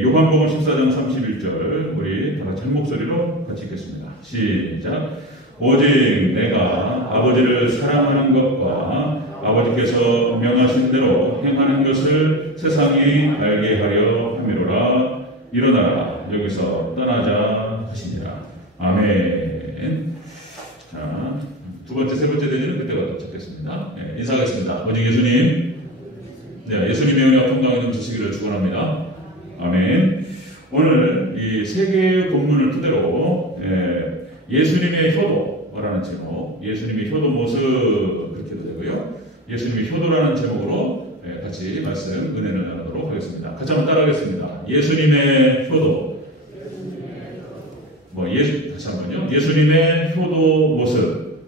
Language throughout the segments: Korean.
요한복음 14장 31절 우리 다 같이 한 목소리로 같이 읽겠습니다. 시작. 오직 내가 아버지를 사랑하는 것과 아버지께서 명하신 대로 행하는 것을 세상이 알게 하려 함이로라. 일어나라 여기서 떠나자 하시니라. 아멘. 자, 두 번째, 세 번째 대지는 그때가 도착했습니다. 네, 인사하겠습니다. 오직 예수님, 네, 예수님의 은혜와 평강이 넘치시기를 축원합니다. 아멘. 오늘 이 세 개의 본문을 토대로 예수님의 효도라는 제목, 예수님의 효도 모습 그렇게도 되고요. 예수님의 효도라는 제목으로 같이 말씀 은혜를 나누도록 하겠습니다. 같이 한번 따라하겠습니다. 예수님의 효도. 다시 한번요. 예수님의 효도 모습.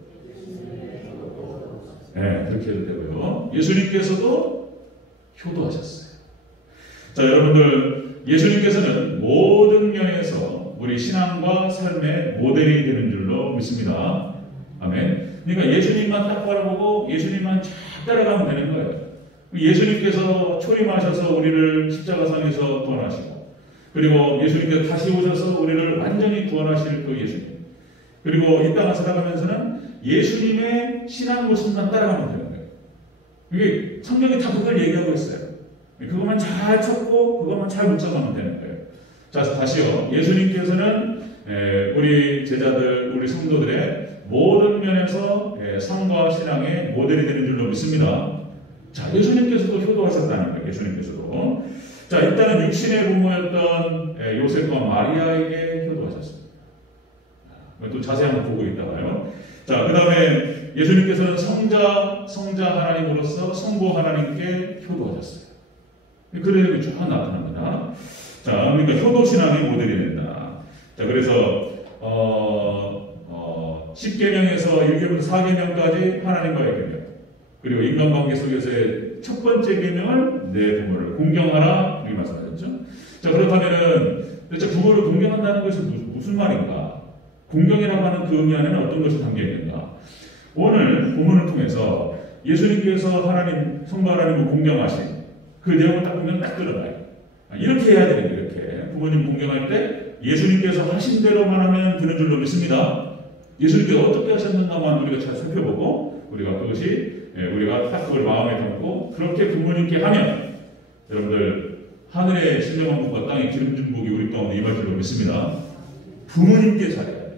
네, 그렇게 해도 되고요. 예수님께서도 효도하셨어요. 자, 여러분들, 예수님께서는 모든 면에서 우리 신앙과 삶의 모델이 되는 줄로 믿습니다. 아멘. 그러니까 예수님만 딱 바라보고 예수님만 쫙 따라가면 되는 거예요. 예수님께서 초림하셔서 우리를 십자가상에서 구원하시고, 그리고 예수님께서 다시 오셔서 우리를 완전히 구원하실 그 예수님, 그리고 이 땅을 살아가면서는 예수님의 신앙 모습만 따라가면 되는 거예요. 이게 성경이 다 그걸 얘기하고 있어요. 그것만 잘 찾고 그것만 잘 묵상하면 되는 거예요. 자, 다시요. 예수님께서는 우리 제자들, 우리 성도들의 모든 면에서 삶과 신앙의 모델이 되는 줄로 믿습니다. 자, 예수님께서도 효도하셨다는 거예요. 예수님께서도. 자, 일단은 육신의 부모였던 요셉과 마리아에게 효도하셨습니다. 또 자세히 한번 보고 있다가요. 자, 그 다음에 예수님께서는 성자 하나님으로서 성부 하나님께 효도하셨어요. 그래서 쭉 나타납니다. 자, 그러니까 효도 신앙의 모델이 된다. 자, 그래서 10계명에서 1계명부터 4계명까지 하나님과의 계명, 그리고 인간관계 속에서의 첫 번째 계명을 내 부모를 공경하라 이렇게 말씀하셨죠. 자, 그렇다면은 도대체 부모를 공경한다는 것이 무슨 말인가? 공경이라고 하는 그 의미 안에는 어떤 것이 담겨 있는가? 오늘 본문을 통해서 예수님께서 하나님, 성부 하나님을 공경하신 그 내용을 딱 보면 딱 들어가요. 이렇게 해야 되는 거예요. 이렇게 부모님 공경할 때 예수님께서 하신 대로만 하면 되는 줄로 믿습니다. 예수님께서 어떻게 하셨는가만 우리가 잘 살펴보고 우리가 그것이 우리가 딱 그걸 마음에 담고 그렇게 부모님께 하면 여러분들 하늘의 신령한 복과 땅의 기름진 복이 우리 가운데 임할 줄로 믿습니다. 부모님께 잘해야 돼요.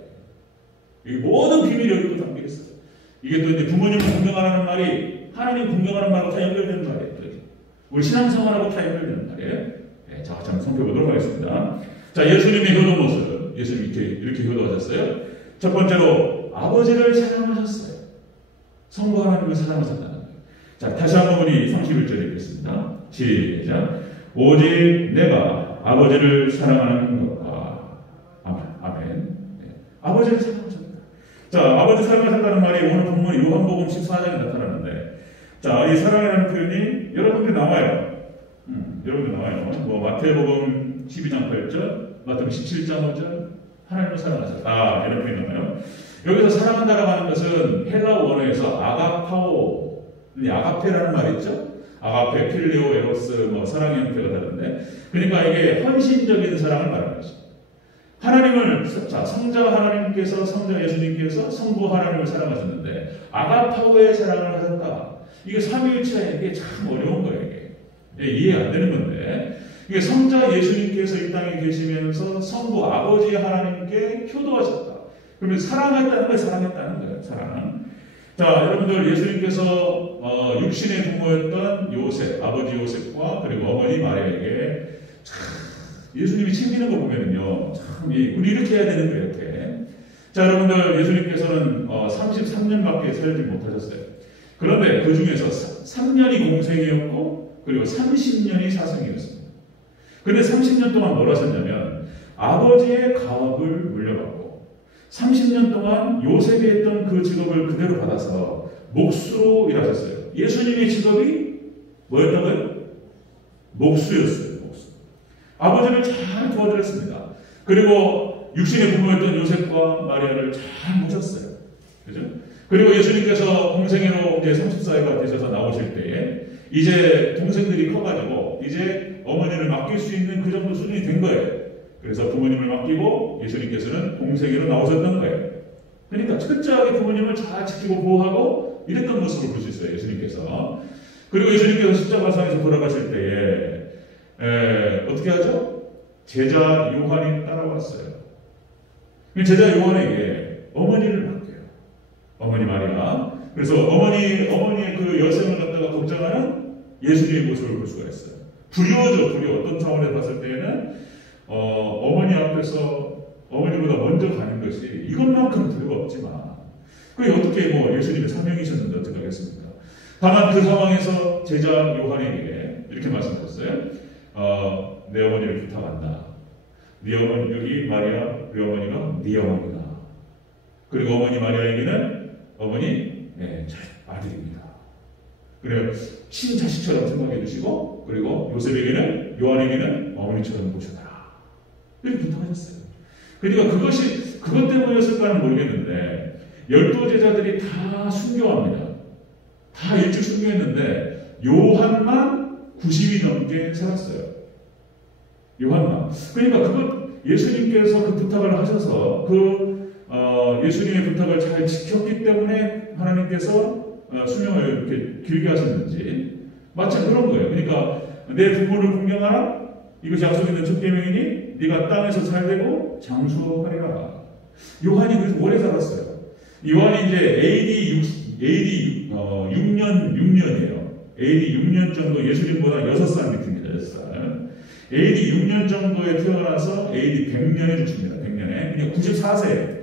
이 모든 비밀이 여기도 담겨 있어요. 이게 또 이제 부모님을 공경하라는 말이 하나님 공경하는 말하고 다 연결되는 말이에요. 우리 신앙생활하고 다 연결되는 말이에요. 자, 한번 살펴보도록 하겠습니다. 자, 예수님의 효도 모습. 예수님 이렇게 효도하셨어요. 첫 번째로 아버지를 사랑하셨어요. 성부 하나님을 사랑하셨다는 거예요. 자, 다시 한번 우리 31절 읽겠습니다. 시작. 오직 내가 아버지를 사랑하는 것과 아멘. 아버지를 사랑하셨다. 자, 아버지 사랑하셨다는 말이 오늘 본문 요한복음 14장에 나타나는데, 자, 이 사랑이라는 표현이 여러분들 나와요. 여러분들 나와요. 마태복음 12장 8절, 마태복음 17장 5절, 하나님을 사랑하셨다. 이런 표현이 나와요. 여기서 사랑한다라고 하는 것은 헬라 원어에서 아가파오, 아가페라는 말이 있죠. 아가페, 필레오, 에로스, 사랑의 형태가 다른데, 그러니까 이게 헌신적인 사랑을 말하는 것입니다. 하나님을, 자, 성자 하나님께서, 성자 예수님께서 성부 하나님을 사랑하셨는데, 아가파오의 사랑을 하셨다. 이게 삼위일체에 이게 참 어려운 거예요. 이게 이해 안 되는 건데, 이게 성자 예수님께서 이 땅에 계시면서 성부 아버지 하나님께 효도하셨다. 그러면 사랑했다는 걸 사랑했다는 거예요. 사랑. 자, 여러분들 예수님께서 육신의 부모였던 요셉, 아버지 요셉과 그리고 어머니 마리아에게 참 예수님이 챙기는 거 보면은요, 참 우리 이렇게 해야 되는 거예요. 이렇게. 자, 여러분들 예수님께서는 33년밖에 살지 못하셨어요. 그런데 그 중에서 3년이 공생이었고 그리고 30년이 사생이었습니다. 그런데 30년 동안 뭘 하셨냐면 아버지의 가업을 물려받고 30년 동안 요셉이 했던 그 직업을 그대로 받아서 몫으로 일하셨어요. 예수님의 직업이 뭐였다고요? 목수였어요. 목수. 아버지를 잘 도와드렸습니다. 그리고 육신의 부모였던 요셉과 마리아를 잘 모셨어요. 그죠? 그리고 예수님께서 공생애로 이제 30살가 되셔서 나오실 때에 이제 동생들이 커가지고 이제 어머니를 맡길 수 있는 그 정도 수준이 된 거예요. 그래서 부모님을 맡기고 예수님께서는 공생애로 나오셨던 거예요. 그러니까 철저하게 부모님을 잘 지키고 보호하고 이랬던 모습을 볼 수 있어요. 예수님께서. 그리고 예수님께서 십자가상에서 돌아가실 때에 어떻게 하죠? 제자 요한이 따라왔어요. 제자 요한에게 어머니를 맡겨요. 어머니 마리아. 그래서 어머니의 그 여생을 갖다가 걱정하는 예수님의 모습을 볼 수가 있어요. 불효죠, 불효. 어떤 차원에서 봤을 때에는 어머니 앞에서 어머니보다 먼저 가는 것이 이것만큼 별거 없지만 그게 어떻게 예수님의 사명이셨는데 어떻게 하겠습니까? 다만 그 상황에서 제자 요한에게 이렇게 말씀하셨어요. 내 어머니를 부탁한다. 네 어머니, 여기 마리아, 네 어머니가 네 어머니다. 그리고 어머니 마리아에게는 어머니 아들입니다. 그래요. 친자식처럼 생각해 주시고 그리고 요셉에게는 요한에게는 어머니처럼 모셔달라. 이렇게 부탁하셨어요. 그러니까 그것 때문이었을까는 모르겠는데 12제자들이 다 순교합니다. 다 일찍 순교했는데 요한만 90이 넘게 살았어요. 요한만. 그러니까 예수님께서 그 부탁을 하셔서 예수님의 부탁을 잘 지켰기 때문에 하나님께서 수명을 이렇게 길게 하셨는지 마치 그런 거예요. 그러니까 내 부모를 공경하라. 이것이 약속 있는 첫 계명이니 네가 땅에서 잘되고 장수하리라. 요한이 그래서 오래 살았어요. 요한이 이제 AD 6년이에요. AD 6년 정도 예수님보다 6살 밑입니다. 6살. AD 6년 정도에 태어나서 AD 100년에 죽습니다. 100년에. 그러니까 94세예요.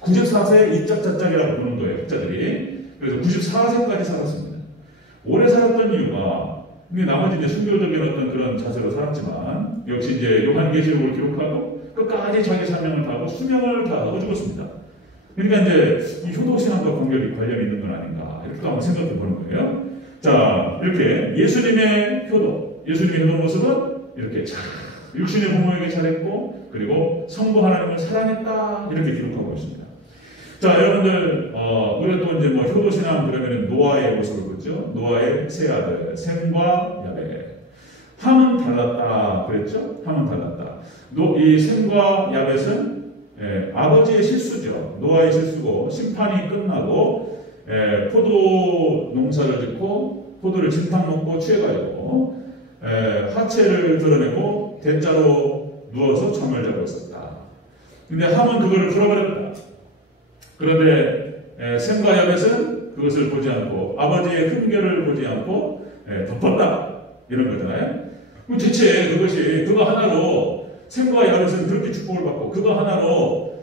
94세에 이짝저짝이라고 부르는 거예요. 학자들이. 그래서 94세까지 살았습니다. 오래 살았던 이유가 나머지 이제 순교적인 어떤 그런 자세로 살았지만 역시 이제 요한계시록을 기록하고 끝까지 자기 사명을 다하고 수명을 다하고 죽었습니다. 그러니까 이제 이 효도신앙과 관련이 있는 건 아닌가 이렇게 한번 생각해 보는 거예요. 자, 이렇게 예수님의 효도 모습은 이렇게 참 육신의 부모에게 잘했고 그리고 성부 하나님을 사랑했다 이렇게 기록하고 있습니다. 자, 여러분들 우리가 또 이제 효도신앙 그러면 노아의 모습을 보죠. 노아의 세 아들 셈과 야벳. 함은 달랐다 그랬죠. 함은 달랐다. 이 셈과 야벳은 아버지의 실수죠. 노아의 실수고 심판이 끝나고 포도 농사를 짓고 포도를 진탕 먹고 취해가지고 하체를 드러내고 대자로 누워서 잠을 자고 있었다. 근데 함은 그거를 풀어버렸다. 그런데 셈과 야벳은 그것을 보지 않고 아버지의 흠결을 보지 않고 덮었다 이런 거잖아요. 그럼 대체 그거 하나로 셈과 야벳은 그렇게 축복을 받고 그거 하나로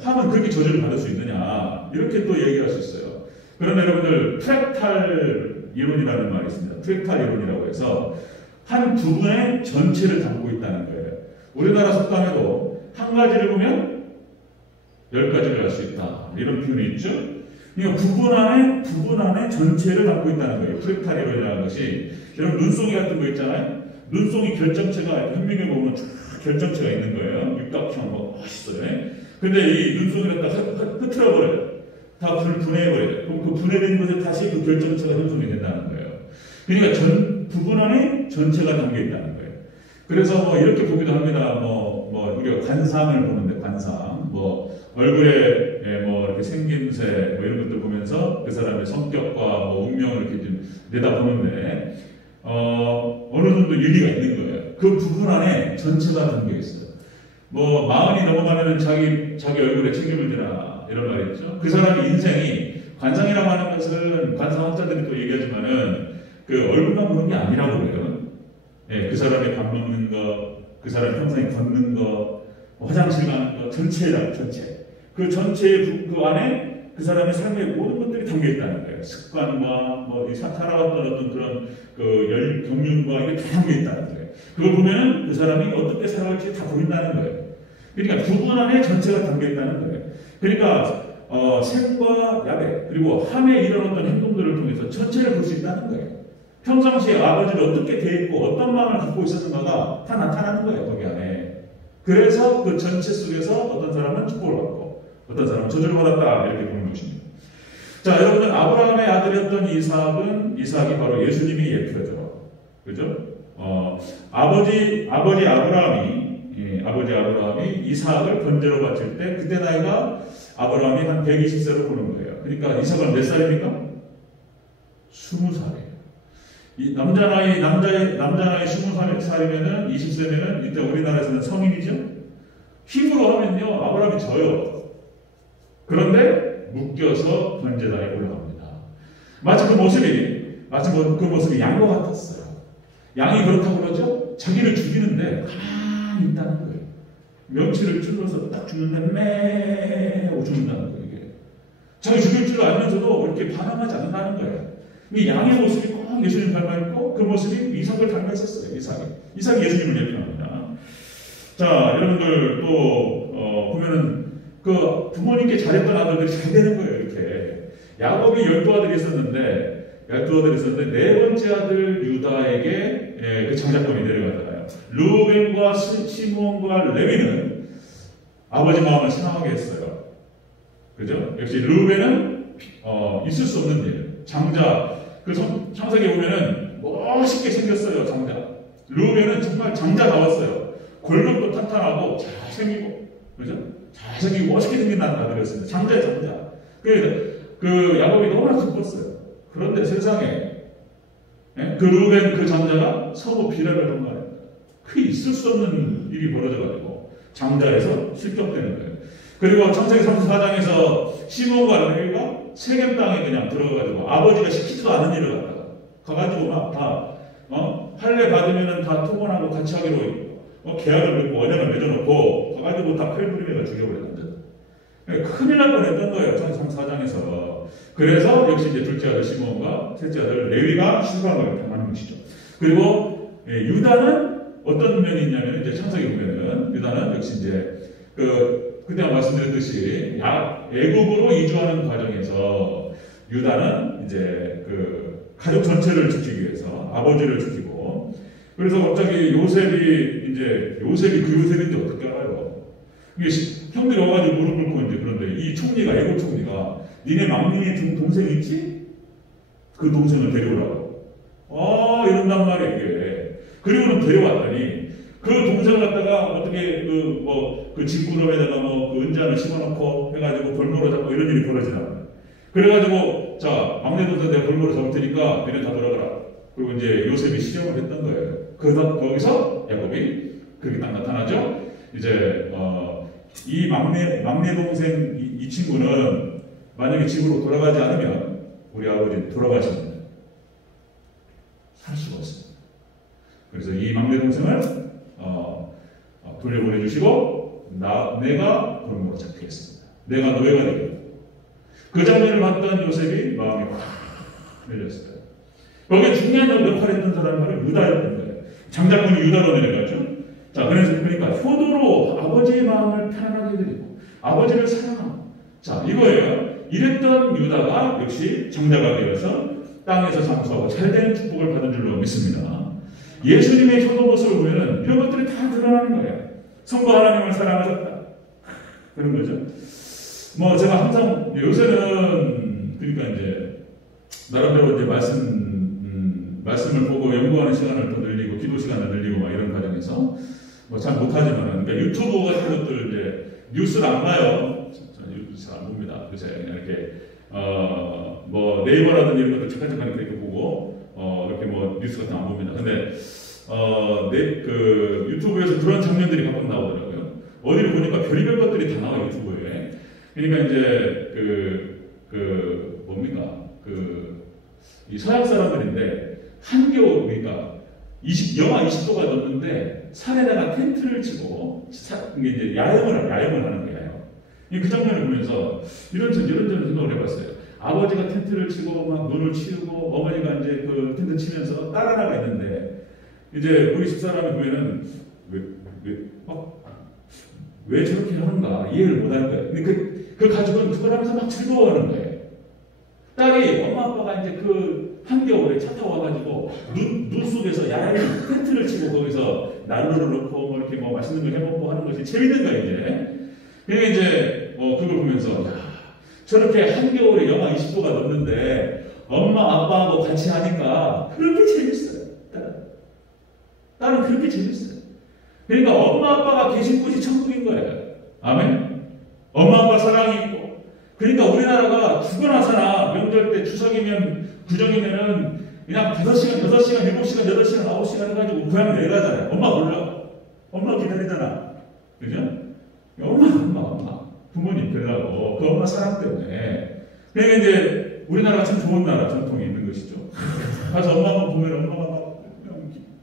함은 그렇게 저주를 받을 수 있느냐 이렇게 또 얘기할 수 있어요. 그러면 여러분들 프랙탈 이론이라는 말이 있습니다. 프랙탈 이론이라고 해서 한 부분의 전체를 담고 있다는 거예요. 우리나라 속담에도 한 가지를 보면 10가지를 알 수 있다. 이런 표현이 있죠. 그러니까 부분 안에 전체를 담고 있다는 거예요. 프랙탈 이론이라는 것이 여러분 눈송이 같은 거 있잖아요. 눈송이 결정체가 현미경에 보면 쫙 결정체가 있는 거예요. 육각형 멋있어요. 근데 이 눈송이를 다 흐트러버려요. 다 분해해버려요. 그럼 그 분해된 곳에 다시 그 결정체가 형성이 된다는 거예요. 그러니까 부분 안에 전체가 담겨 있다는 거예요. 그래서 이렇게 보기도 합니다. 우리가 관상을 보는데 관상 얼굴에 이렇게 생김새 이런 것들 보면서 그 사람의 성격과 운명을 이렇게 좀 내다보는데 어느 정도 일리가 있는 거예요. 그 부분 안에 전체가 담겨 있어요. 40이 넘어가면 자기 얼굴에 책임을 지라 이런 말이 있죠. 그 사람의 인생이 관상이라고 하는 것은 관상학자들이 또 얘기하지만은 그 얼굴만 보는 게 아니라고 그래요. 그 사람의 밥 먹는 거, 그 사람이 평소에 걷는 거, 화장실 가는 거 전체라고 전체. 그 전체의 그 안에 그 사람의 삶의 모든 것들이 담겨 있다는 거예요. 습관과 살아왔던 어떤 그런 경륜과 이게 다 담겨 있다는 거예요. 그걸 보면은 그 사람이 어떻게 살아갈지 다 보인다는 거예요. 그러니까 부분 안에 전체가 담겨 있다는 거예요. 그러니까 셈과 야벳 그리고 함에 일어났던 행동들을 통해서 전체를 볼 수 있다는 거예요. 평상시에 아버지를 어떻게 대했고 어떤 마음을 갖고 있었는가가 다 나타나는 거예요. 거기 안에. 그래서 그 전체 속에서 어떤 사람은 축복을 받고 어떤 사람은 저주를 받았다 이렇게 보는 것입니다. 자, 여러분들 아브라함의 아들이었던 이삭이 바로 예수님의 예표죠. 그죠? 아버지 아브라함이 이삭을 번제로 바칠 때 그때 나이가 아브라함이 한 120세로 보는 거예요. 그러니까 이삭은 몇 살입니까? 20살이에요. 이 남자 나이 20살이면은 20세면은 이때 우리나라에서는 성인이죠. 힘으로 하면요 아브라함이 져요. 그런데 묶여서 번제단에 올라갑니다. 마치 그 모습이 양과 같았어요. 양이 그렇다고 그러죠. 자기를 죽이는데 가만히 있다는 거예요. 명치를 찔러서 딱 죽는데 매 하고 죽는다는 거예요. 이게. 자기 죽일 줄 알면서도 이렇게 반항하지 않는다는 거예요. 이 양의 모습이 꼭 예수님 닮아있고 그 모습이 이삭을 닮아있었어요. 이삭이 예수님을 예표합니다. 자, 여러분들 또 보면은 그 부모님께 잘했던 아들들이 잘 되는 거예요. 이렇게 야곱이 12아들이 있었는데 네 번째 아들 유다에게 그 장자권이 내려가잖아요. 루벤과 시몬과 레위는 아버지 마음을 상하게 했어요. 그죠? 역시 루벤은 있을 수 없는 일. 장자. 그 창세기에 보면은 멋있게 생겼어요. 장자. 루벤은 정말 장자 나왔어요. 골격도 탄탄하고 잘생기고, 그죠? 잘생기고 멋있게 생긴 아들이었습니다. 장자. 그 야곱이 너무나 기뻤어요. 그런데 세상에 그 루벤 그 장자가 서로 비례를 한 말이에요. 그게 있을 수 없는 일이 벌어져가지고 장자에서 실격되는 거예요. 그리고 창세기 34장에서 시몬과 레위가 세겜 땅에 그냥 들어가가지고 아버지가 시키지도 않은 일을 가가지고 막 다 할례 받으면은 다 통혼하고 같이 하기로 계약을 맺고 언약을 맺어놓고 가가지고 다 칼부림해가 죽여버렸는데 큰일 날 뻔했던 거예요. 창세기 34장에서. 그래서 역시 이제 둘째 아들 시몬과 셋째 아들 레위가 실망을 당하는 것이죠. 그리고 유다는 어떤 면이 있냐면 이제 창세기 보면은 유다는 역시 이제 그때 말씀드렸듯이 애굽으로 이주하는 과정에서 유다는 이제 그 가족 전체를 지키기 위해서 아버지를 지키고 그래서 갑자기 요셉이 그 요셉인지 어떻게 알아요? 이게 형들이 와가지고 무릎 꿇고 이제 그런데 이 총리가 애굽 총리가 니네 막내의 동생 있지? 그 동생을 데려오라고. 이런단 말이에요, 이게. 그리고는 데려왔더니, 그 동생을 갖다가 어떻게, 그 진구름에다가 그 은잔을 심어놓고 해가지고 볼모로 잡고 이런 일이 벌어지나. 그래가지고, 자, 막내 동생 내가 볼모로 잡을 테니까 너네 다 돌아가라. 그리고 이제 요셉이 시험을 했던 거예요. 거기서 야곱이 그렇게 딱 나타나죠? 이제, 이 막내 동생 이 친구는 만약에 집으로 돌아가지 않으면 우리 아버지는 돌아가십니다. 살 수가 없습니다. 그래서 이 막내 동생을 돌려보내주시고 내가 볼모로 잡히겠습니다. 내가 노예가 되겠다. 그 장면을 봤던 요셉이 마음이 확 열렸어요. 거기에 중요한 역할을 했던 사람이 바로 유다였던 거예요. 장자권이 유다로 내려가죠. 자, 그러니까 효도로 아버지의 마음을 편안하게 해드리고 아버지를 사랑하고 자, 이거예요. 이랬던 유다가 역시 장자가 되어서 땅에서 장수하고 잘되는 축복을 받은 줄로 믿습니다. 예수님의 효도 모습을 보면 이런 것들이 다 드러나는 거예요. 성부 하나님을 사랑하셨다. 그런 거죠. 제가 항상 요새는 그러니까 이제 나름대로 이제 말씀을 보고 연구하는 시간을 더 늘리고 기도 시간을 늘리고 막 이런 과정에서 잘 못하지만 그러니까 유튜브 같은 것들 이제 뉴스를 안 봐요. 잘 안 봅니다. 그래서 이렇게 네이버라든지 이런 것들 잠깐 이렇게 보고 이렇게 뉴스 같은 거 안 봅니다. 근데 그 유튜브에서 그런 장면들이 가끔 나오더라고요. 어디를 보니까 별의별 것들이 다 나와요 유튜브에. 그러니까 이제 이 서양 사람들인데 한겨울 그러니까 영하 20도가 넘는데 산에다가 텐트를 치고 이게 이제 야영을 하는 거예요. 그 장면을 보면서 이런 생각을 해봤어요. 아버지가 텐트를 치고 막 눈을 치우고 어머니가 이제 그 텐트 치면서 딸 하나가 있는데 이제 우리 집사람이 보면은 왜 저렇게 하는가 이해를 못할 거예요. 근데 그 가족은 그걸 하면서 막 즐거워하는 거예요. 딸이 엄마 아빠가 이제 그 한겨울에 차 타고 와가지고 눈 속에서 야외 텐트를 치고 거기서 난로를 넣고 이렇게 맛있는 거 해먹고 하는 것이 재밌는 거예요 이제. 그러니까 이제 그걸 보면서 저렇게 한겨울에 영하 20도가 넘는데 엄마 아빠하고 같이 하니까 그렇게 재밌어요. 나라는 그렇게 재밌어요. 그러니까 엄마 아빠가 계신 곳이 천국인 거예요. 아멘. 엄마 아빠 사랑이 있고. 그러니까 우리나라가 죽어나서나 명절 때 추석이면 구정이면은 그냥 5시간, 6시간, 7시간, 8시간, 9시간 해가지고 고향 내려가잖아요. 엄마 몰라. 엄마 기다리잖아. 그죠? 엄마. 부모님 되려고. 그 엄마 사랑 때문에. 그러니까 이제 우리나라가 참 좋은 나라, 전통이 있는 것이죠. 가서 엄마만 보면 엄마가 막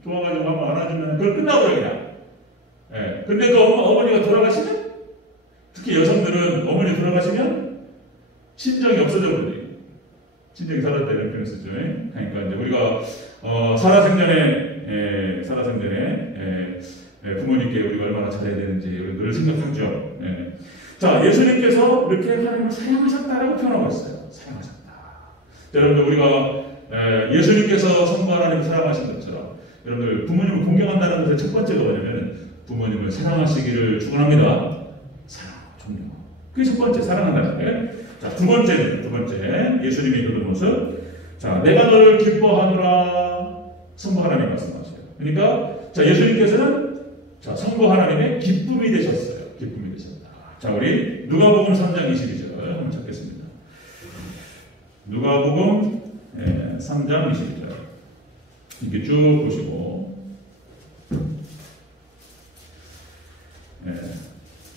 좋아가지고 막 안아주면 그걸 끝나버려, 그냥. 예. 근데 그 어머니가 돌아가시면, 특히 여성들은 어머니 돌아가시면 친정이 없어져 버려요. 친정이 살았다 이런 표현을 쓰죠. 그러니까 이제 우리가 살아생전에 부모님께 우리가 얼마나 잘해야 되는지 우리 늘 생각하죠. 예. 자, 예수님께서 이렇게 하나님을 사랑하셨다라고 표현하고 있어요. 사랑하셨다. 자, 여러분들 우리가 예수님께서 성부 하나님을 사랑하신 것처럼 여러분들 부모님을 공경한다는 것의 첫 번째가 뭐냐면 부모님을 사랑하시기를 축원합니다. 사랑, 존경. 그게 첫 번째 사랑한다는 거예요. 자, 두 번째 예수님의 그 모습. 자, 내가 너를 기뻐하노라 성부 하나님 말씀하셔요. 그러니까 자, 예수님께서는 자, 성부 하나님의 기쁨이 되셨어요. 기쁨이 되셨다. 자, 우리 누가복음 3장 22절 한번 찾겠습니다. 누가복음 3장 22절 이렇게 쭉 보시고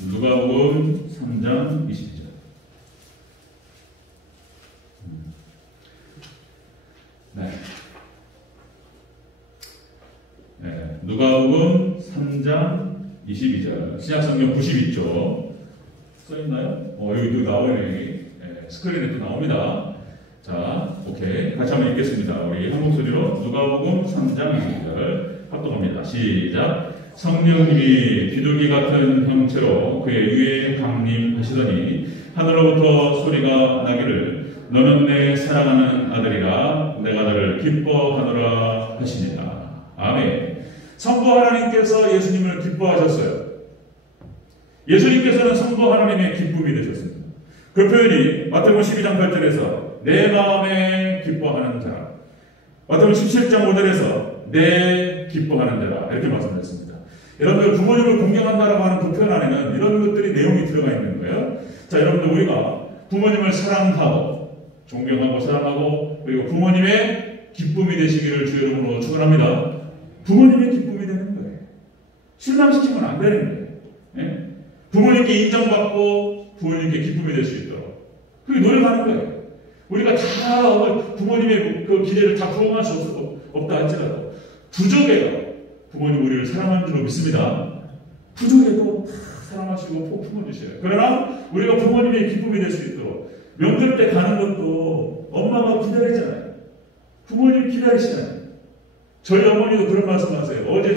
누가복음 3장 22절 누가복음 3장 22절 신약성경 92쪽 써있나요? 여기 나오네요. 스크린에 또 나옵니다. 자, 오케이. 같이 한번 읽겠습니다. 우리 한 목소리로 누가복음 3장 22절 합독합니다. 시작. 성령님이 비둘기 같은 형체로 그의 위에 강림하시더니 하늘로부터 소리가 나기를 너는 내 사랑하는 아들이라 내가 너를 기뻐하노라 하시니라. 아멘. 성부 하나님께서 예수님을 기뻐하셨어요. 예수님께서는 성부 하나님의 기쁨이 되셨습니다. 그 표현이 마태복음 12장 8절에서 내 마음에 기뻐하는 자라, 마태복음 17장 5절에서 내 기뻐하는 자라 이렇게 말씀드렸습니다. 여러분들 부모님을 공경한다라고 하는 그 표현 안에는 이런 것들이 내용이 들어가 있는 거예요. 자, 여러분들 우리가 부모님을 사랑하고 존경하고 사랑하고 그리고 부모님의 기쁨이 되시기를 주 이름으로 축원합니다. 부모님의 기쁨이 되는 거예요. 실망시키면 안 되는 거예요. 예? 부모님께 인정받고 부모님께 기쁨이 될 수 있도록 그게 노력하는 거예요. 우리가 다 부모님의 그 기대를 다 부응할 수 없다 할지라도 부족해요. 부모님 우리를 사랑하는 줄로 믿습니다. 부족해도 다 사랑하시고 꼭 품어주셔요. 그러나 우리가 부모님의 기쁨이 될 수 있도록 명절 때 가는 것도 엄마가 기다리잖아요. 부모님 기다리시잖아요. 저희 어머니도 그런 말씀하세요. 어제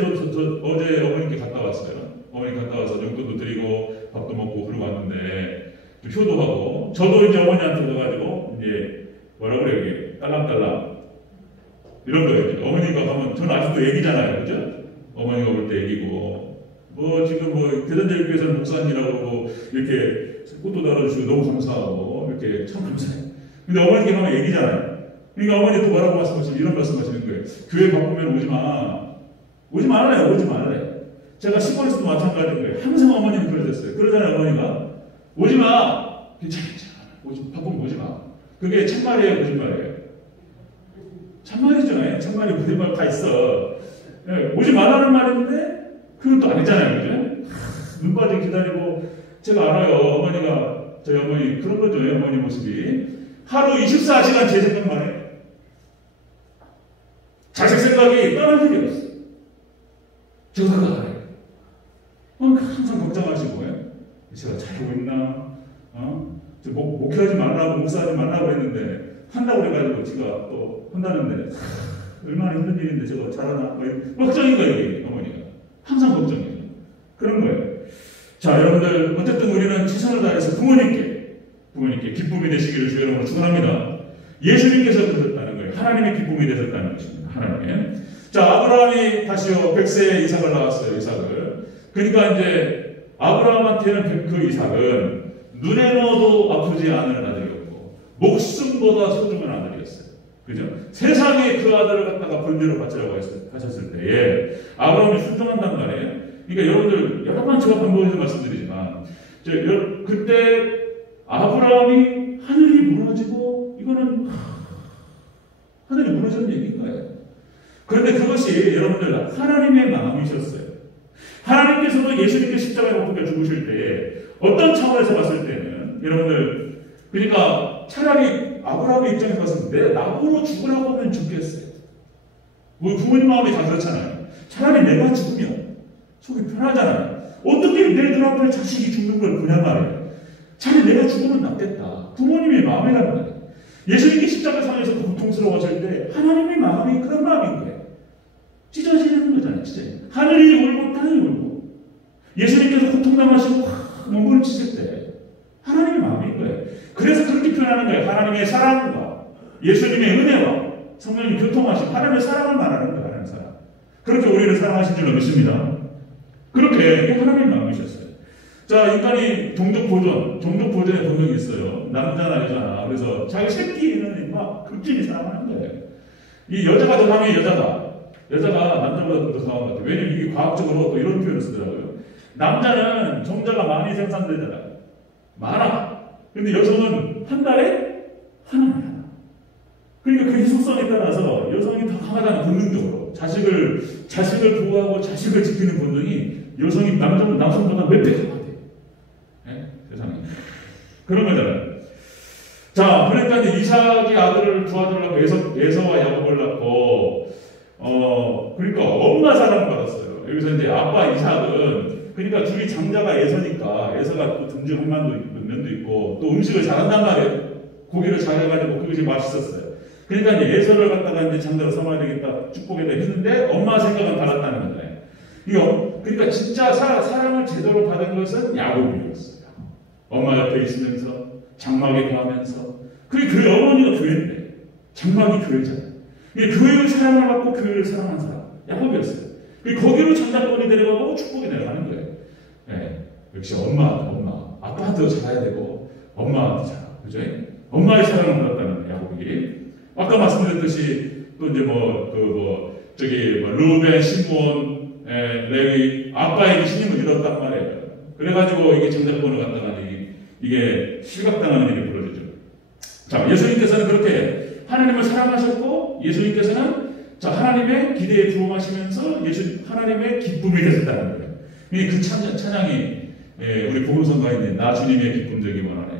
어머니께 갔다 왔어요. 어머니 갔다 와서 용돈도 드리고 밥도 먹고 그러고 왔는데 효도하고 저도 이제 어머니한테 가가지고 이제 뭐라 그래요 이게 딸랑딸랑 이런 거예요. 어머니가 가면 저는 아직도 애기잖아요, 그죠? 어머니가 볼 때 애기고 지금 대전제일교회에서는 목사님이라고 이렇게 꽃도 달아주시고 너무 감사하고 이렇게 참 감사해요. 근데 어머니께 가면 애기잖아요. 그러니까 어머니 또 뭐라고 말씀하시면 이런 말씀하시는 거예요. 교회 바쁘면 오지 마. 오지 말아요. 제가 시골에서도 마찬가지인 거예요. 항상 어머니는 그러셨어요. 그러잖아요, 어머니가. 오지 마. 괜찮아. 바쁘면 오지 마. 그게 참말이에요, 거짓말이에요? 참말이죠. 참말이 거짓말 다 있어. 오지 말라는 말인데 그것도 아니잖아요, 그죠? 눈 빠지게 기다리고 제가 알아요. 어머니가 저희 어머니 그런 거죠, 어머니 모습이. 하루 24시간 제 생각만 해요. 자식 생각이 떠날 일이 없어요. 저 생각하래요. 항상 걱정하시고, 제가 잘하고 있나? 목회하지 말라고, 목사하지 말라고 했는데, 한다고 그래가지고, 제가 또 한다는데, 얼마나 힘든 일인데, 저거 잘하나? 걱정인 거예요, 어머니가. 항상 걱정이에요. 그런 거예요. 자, 여러분들, 어쨌든 우리는 최선을 다해서 부모님께 기쁨이 되시기를 주 여러분으로 축원합니다. 예수님께서 그러셨다는 거예요. 하나님의 기쁨이 되셨다는 것입니다. 하나님. 자, 아브라함이 다시요 100세에 이삭을 낳았어요. 이삭을. 그러니까 이제 아브라함한테는 그 이삭은 눈에 넣어도 아프지 않은 아들이었고 목숨보다 소중한 아들이었어요. 그죠? 세상에 그 아들을 갖다가 번제로 바치라고 하셨을 때에 아브라함이 순종한단 말이에요. 그러니까 여러분들 여러 번 제가 반복해서 말씀드리지만 그때 아브라함이 하늘이 무너지고 이거는 하늘이 무너지는 얘기인 거예요. 그런데 그것이 여러분들 하나님의 마음이셨어요. 하나님께서도 예수님께 십자가에 못 박혀 죽으실 때에 어떤 차원에서 봤을 때는 여러분들 그러니까 차라리 아브라함의 입장에서 봤을 때 나보고 죽으라고 하면 죽겠어요. 뭐 부모님 마음이 다 그렇잖아요. 차라리 내가 죽으면 속이 편하잖아요. 어떻게 내 눈앞에 자식이 죽는 걸 보냔 말이에요. 차라리 내가 죽으면 낫겠다. 부모님의 마음이란 말이에요. 예수님이 십자가상에서 고통스러워질 때 하나님의 마음이 그런 마음인 거예요. 찢어지는 거잖아요. 진짜 하늘이 울고 땅이 울고 예수님께서 고통당하시고 몸부림 치실 때 하나님의 마음인 거예요. 그래서 그렇게 표현하는 거예요. 하나님의 사랑과 예수님의 은혜와 성령님 교통하신 하나님의 사랑을 말하는 거예요. 하나님의 사랑. 그렇게 우리를 사랑하신 줄로 믿습니다. 그렇게 하나님의 마음이셨어요. 자, 인간이 종족 보존의 본능이 있어요. 남자나 여자나. 그래서 자기 새끼는 막 극진히 사랑하는 거예요. 이 여자가 더 강해, 여자가 남자보다 더 강한 것 같아요. 왜냐면 이게 과학적으로 또 이런 표현을 쓰더라고요. 남자는 정자가 많이 생산되잖아요. 많아. 근데 여성은 한 달에 하나야. 그러니까 그 희소성에 따라서 여성이 더 강하다는 본능적으로 자식을 보호하고 자식을 지키는 본능이 여성이 남성보다 몇 배 강하대. 네? 세상에 그런 거잖아요. 자, 그러니까 이제 이삭이 아들을 두 아들을 낳고 에서와 야곱을 낳고 그러니까 엄마 사랑을 받았어요. 여기서 이제 아빠 이삭은 그러니까 둘이 장자가 에서니까 에서가 또 듬직한 면도 있고 또 음식을 잘한단 말이에요. 고기를 잘해가지고 그것이 맛있었어요. 그러니까 이제 에서를 갖다가 이제 장자로 삼아야 되겠다 축복에다 했는데 엄마 생각은 달랐다는 거예요. 이거 그러니까 진짜 사랑을 제대로 받은 것은 야곱이었어요. 엄마 옆에 있으면서 장막에 가면서 그 어머니가 교회인데 장막이 교회잖아요. 교회의 사랑을 받고 교회를 사랑한 사람 야곱이었어요. 거기로 장자권이 내려가고 축복이 내려가는 거예요. 네. 역시 엄마 아빠한테도 잘해야 되고 엄마한테 잘 그죠? 엄마의 사랑을 받았다는 야곱이 아까 말씀드렸듯이 또 이제 루벤, 시몬, 레위 아빠에게 신임을 잃었단 말이에요. 그래가지고 이게 장자권을 갖다가 이게 실각당하는 일이 벌어지죠. 자, 예수님께서는 그렇게 하나님을 사랑하셨고 예수님께서는 자, 하나님의 기대에 부응하시면서 하나님의 기쁨이 되셨다는 거예요. 그 찬양이 우리 복음성가에 있는 나 주님의 기쁨 되기 원하네.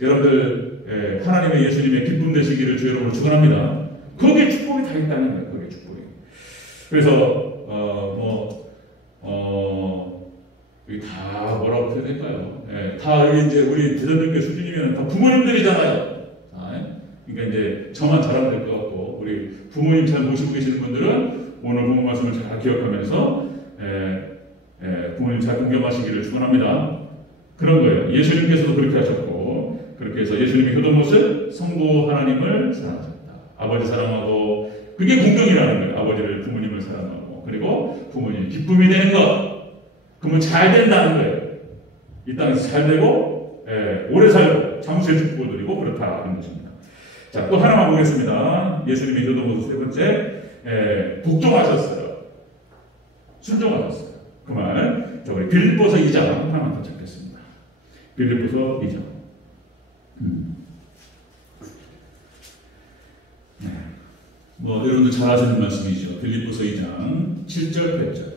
여러분들 하나님의 예수님의 기쁨 되시기를 주 여러분을 축원합니다. 거기에 축복이 다 있다는 거예요. 거기에 축복이. 그래서 여기 다 뭐라고 표현할까요? 다 여기 이제 우리 대전등교 수준이면 다 부모님들이잖아요. 그러니까 이제 저만 잘하면 될 것 같고 우리 부모님 잘 모시고 계시는 분들은 오늘 본문 말씀을 잘 기억하면서 부모님 잘 공경하시기를 축원합니다. 그런 거예요. 예수님께서도 그렇게 하셨고 그렇게 해서 예수님의 효도못을 성부 하나님을 사랑하셨다. 아버지 사랑하고 그게 공경이라는 거예요. 아버지를 부모님을 사랑하고 그리고 부모님 기쁨이 되는 것 그러면 잘 된다는 거예요. 이 땅에서 잘 되고 오래 살고 장수의 축복을 누리고 그렇다는 것입니다. 자, 또 하나만 보겠습니다. 예수님의 효도모습 세 번째 복종하셨어요. 순종하셨어요. 그 말, 우리 빌립보서 2장 하나만 더 찾겠습니다. 빌립보서 2장. 여러분들 잘 아시는 말씀이죠. 빌립보서 2장 7절 8절.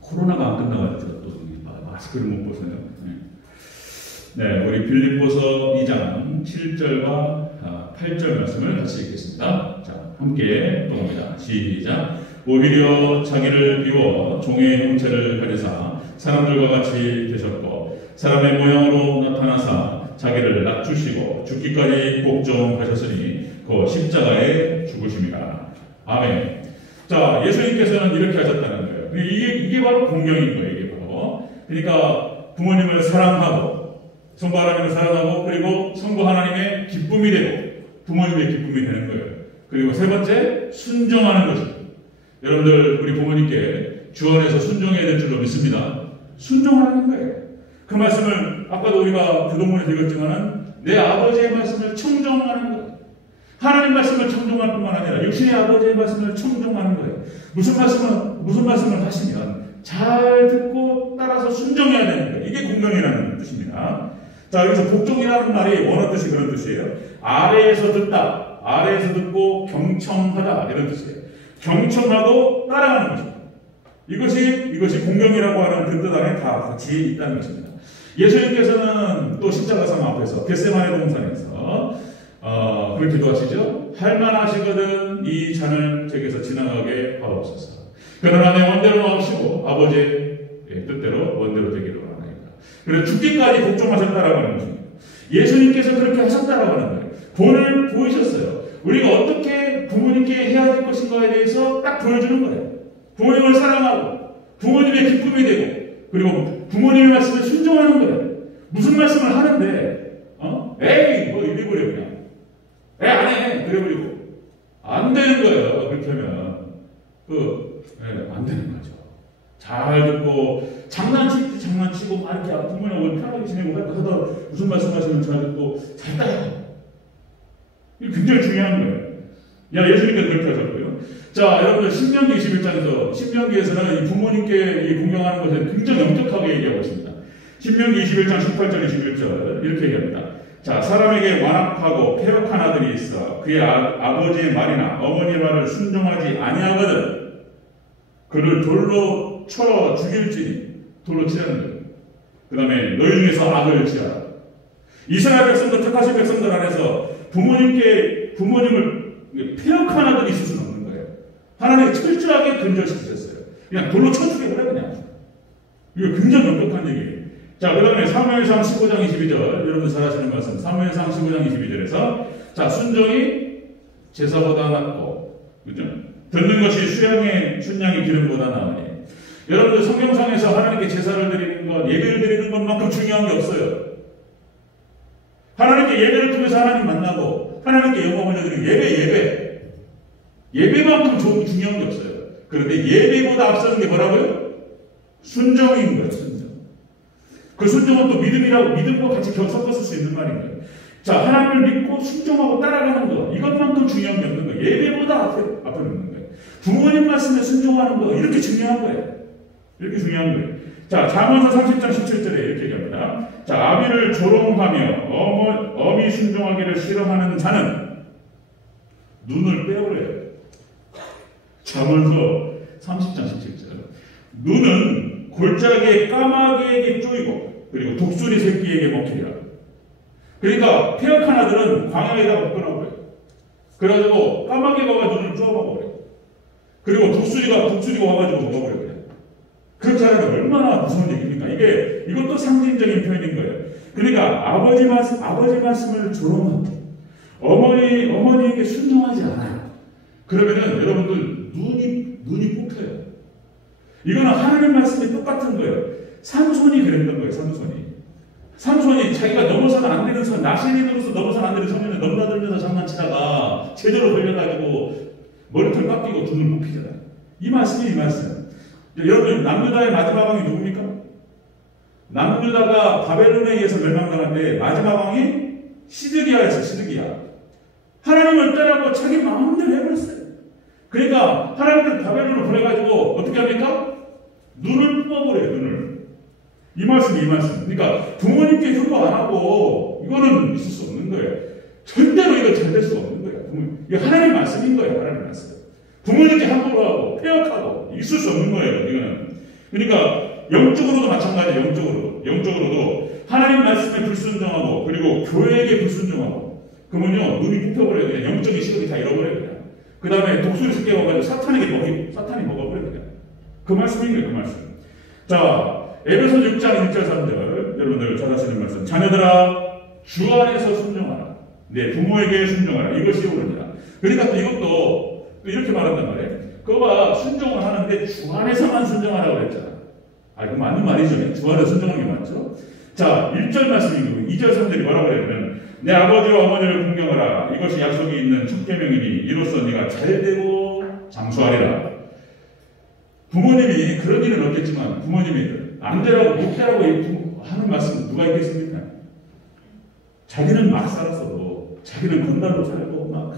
코로나가 안 끝나가지고 또 마스크를 못 벗어요. 네, 우리 빌립보서 2장 7절과 8절 말씀을 같이 읽겠습니다. 자, 함께 읽어봅니다. 시작. 오히려 자기를 비워 종의 형체를 가리사 사람들과 같이 되셨고 사람의 모양으로 나타나사 자기를 낮추시고 죽기까지 복종하셨으니 그 십자가에 죽으심이라. 아멘. 자, 예수님께서는 이렇게 하셨다는 거예요. 이게 바로 공경인 거예요. 이게 바로. 그러니까 부모님을 사랑하고 성부 하나님을 사랑하고 그리고 성부 하나님의 기쁨이 되고 부모님의 기쁨이 되는 거예요. 그리고 세 번째 순종하는 것입니다. 여러분들 우리 부모님께 주 안에서 순종해야 될 줄로 믿습니다. 순종하는 거예요. 그 말씀을 아까도 우리가 교동문에서 읽었지만은 내 아버지의 말씀을 청종하는 거예요. 하나님 말씀을 청종할 뿐만 아니라 육신의 아버지의 말씀을 청종하는 거예요. 무슨 말씀을 하시면 잘 듣고 따라서 순종해야 되는 거예요. 이게 공경이라는 뜻입니다. 자, 여기서 복종이라는 말이 원어 뜻이 그런 뜻이에요. 아래에서 듣다, 아래에서 듣고 경청하다 이런 뜻이에요. 경청하고 따라가는 것입니다. 이것이 공경이라고 하는 그 뜻 안에 다 같이 있다는 것입니다. 예수님께서는 또 십자가상 앞에서 겟세마네 동산에서 그렇게 기도하시죠. 할만하시거든 이 잔을 제게서 지나가게 하옵소서. 그러나 내 원대로 마옵시고 아버지의 뜻대로 원대로 되기를 원하나이다. 그래서 죽기까지 복종하셨다라고 하는 것입니다. 예수님께서 그렇게 하셨다라고 하는 거예요. 본을 보이셨어요. 우리가 어떻게 부모님께 해야 될 것인가에 대해서 딱 보여주는 거예요. 부모님을 사랑하고 부모님의 기쁨이 되고 그리고 부모님의 말씀을 순종하는 거예요. 무슨 말씀을 하는데 에이 뭐 이래버려 그냥 에이 안 해 그래버리고 안 되는 거예요. 그렇게 하면 안 되는 거죠. 잘 듣고 장난치고 막 이렇게 부모님하고 편하게 지내고 하다 무슨 말씀하시면 잘 듣고 잘 따라가. 이게 굉장히 중요한 거예요. 예수님께서 그렇게 하셨고요. 자, 여러분들 신명기 21장에서 신명기에서는 이 부모님께 이 공경하는 것을 굉장히 엄격하게 얘기하고 있습니다. 신명기 21장 18절 21절 이렇게 얘기합니다. 자, 사람에게 완악하고 패역한 아들이 있어 그의 아버지의 말이나 어머니의 말을 순종하지 아니하거든 그를 돌로 쳐 죽일지니 돌로 치라는 거예요. 그 다음에 너희 중에서 악을 지하라. 이스라엘 백성들 택하신 백성들 안에서 부모님을 패역한 아들이 있을 수는 없는 거예요. 하나님이 철저하게 근절시키셨어요. 그냥 돌로 쳐 죽여버려 그냥. 이거 굉장히 엄격한 얘기예요. 자, 그 다음에 사무엘상 15장 22절 여러분들 잘 아시는 말씀 사무엘상 15장 22절에서 자, 순종이 제사보다 낫고 그죠? 듣는 것이 순양의 기름보다 나으니 여러분들 성경상에서 하나님께 제사를 드리는 것 예배를 드리는 것만큼 중요한 게 없어요. 하나님께 예배를 통해서 하나님 만나고 하나님께 영광을 올려드리는 예배만큼 중요한 게 없어요. 그런데 예배보다 앞서는 게 뭐라고요? 순종인 거예요. 순종. 그 순종은 또 믿음과 같이 섞었을 수 있는 말인 거예요. 자, 하나님을 믿고 순종하고 따라가는 거 이것만큼 중요한 게 없는 거예요. 예배보다 앞에 있는 거예요. 부모님 말씀에 순종하는 거 이렇게 중요한 거예요. 이렇게 중요한 거예요. 자, 잠언서 30장 17절에 이렇게 얘기합니다. 자, 아비를 조롱하며 어미 순종하기를 싫어하는 자는 눈을 빼버려요. 잠언서 30장 17절. 눈은 골짜기의 까마귀에게 쪼이고 그리고 독수리 새끼에게 먹히리라. 그러니까 패역한 아들은 광야에다가 묶어놔버려요. 그래가지고 까마귀가 와서 눈을 쪼아봐버려요. 그리고 독수리가 와가지고 먹어버려요. 그냥. 그렇게 하는 게 얼마나 무서운 얘기입니까? 이것도 상징적인 표현인 거예요. 그러니까 아버지 말씀을 조롱하고 어머니에게 순종하지 않아요. 그러면은 여러분들 눈이 뽑혀요. 이거는 하나님 말씀이 똑같은 거예요. 삼손이 그랬던 거예요. 삼손이 자기가 넘어서는 안 되는 선, 낚시인으로서 넘어서는 안 되는 선을 넘나들면서 장난치다가 제대로 걸려가지고 머리털 깎이고 눈을 뽑히잖아요. 이 말씀. 여러분, 남유다의 마지막 왕이 누굽니까? 남유다가 바벨론에 의해서 멸망당할 때 마지막 왕이 시드기야였어요. 시드기야. 하나님을 따라고 자기 마음대로 해버렸어요. 그러니까 하나님은 바벨론을 보내가지고 어떻게 합니까? 눈을 뽑아버려요. 눈을. 이 말씀. 그러니까 부모님께 효도 안 하고 이거는 있을 수 없는 거예요. 절대로 이거 잘 될 수 없는 거예요. 이거 하나님 말씀인 거예요. 하나님 말씀. 부모님께 함부로 하고 패역하고 있을 수 없는 거예요. 이거는. 그러니까 영적으로도 마찬가지예요. 영적으로도 하나님 말씀에 불순종하고 그리고 교회에게 불순종하고 그러면요 눈이 뽑혀버려요. 그냥 영적인 시력이 다 잃어버려요. 그냥. 그 다음에 독수리 새끼가 와가지고 사탄이 먹어버려요. 그냥. 그 말씀인 거예요. 그 말씀. 자, 에베소 6장 1절 3절 여러분들 잘 아시는 말씀. 자녀들아 주 안에서 순종하라. 네, 부모에게 순종하라. 이것이 옳으니라. 그러니까 또 이것도 또 이렇게 말한단 말이에요. 그거가 순종을 하는데 주 안에서만 순종하라고 그랬잖아. 그 맞는 말이죠. 주 안에서 순종하는 게 맞죠. 자, 1절 말씀이고 2절 3절이 뭐라고 그러냐면 내 아버지와 어머니를 공경하라. 이것이 약속이 있는 첫 계명이니 이로써 네가 잘되고 장수하리라. 부모님이 그런 일은 없겠지만 부모님이 안 되라고 못 되라고 하는 말씀 누가 있겠습니까? 자기는 막 살았어도 자기는 건달로 살고 막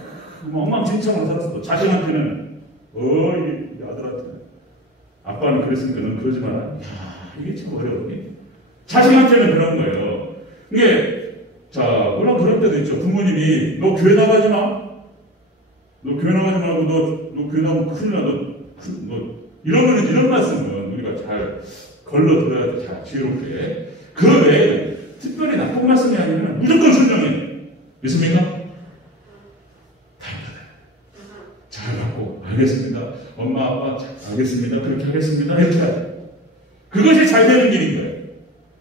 엉망진창으로 살았어도 자식한테는 이 아들한테 아빠는 그랬으니까 넌 그러지 마라. 야, 이게 참 어려운데 자식한테는 그런 거예요. 이게 물론 그런 때도 있죠. 부모님이 너 교회 나가지 마. 너 교회 나가지 말고 너 교회 나가면 큰일 나. 너 이런 말씀은 우리가 잘 걸러 들어야 돼. 잘 지혜롭게. 그 외에 특별히 나쁜 말씀이 아니면 무조건 순종해. 믿습니까? 당연하다. 잘 받고 알겠습니다. 엄마 아빠 알겠습니다. 그렇게 하겠습니다. 이렇게 하죠. 그것이 잘 되는 길인 거예요.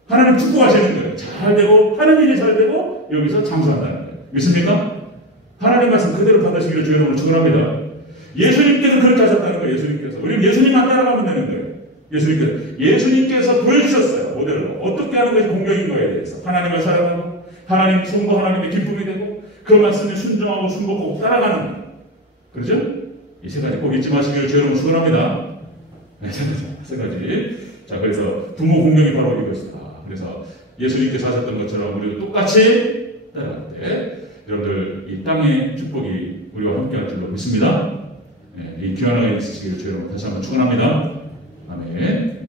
하나님 축복하시는 거예요. 잘 되고 하는 일이 잘 되고 여기서 장수한다는 거예요. 믿습니까? 하나님 말씀 그대로 받으시기를 주의 이름으로 축원합니다. 예수님께서 그렇게 하셨다는 거예요. 예수님께서. 우리는 예수님만 따라가면 되는 거예요. 예수님께서 보여주셨어요. 모델로. 어떻게 하는 것이 공경인 거에 대해서. 하나님을 사랑하고 하나님 성부 하나님의 기쁨이 되고 그 말씀에 순종하고 순복하고 따라가는 거예요. 그렇죠? 이 세 가지 꼭 잊지 마시기를 주의 이름으로 축원합니다. 네, 세 가지. 자, 그래서 부모 공경이 바로 이것이다. 그래서 예수님께서 하셨던 것처럼 우리도 똑같이 따라갈 때 여러분들 이 땅의 축복이 우리와 함께할 줄로 믿습니다. 이 귀한 아이 있으시기를 주의 이름으로 다시 한번 축원합니다. 아멘.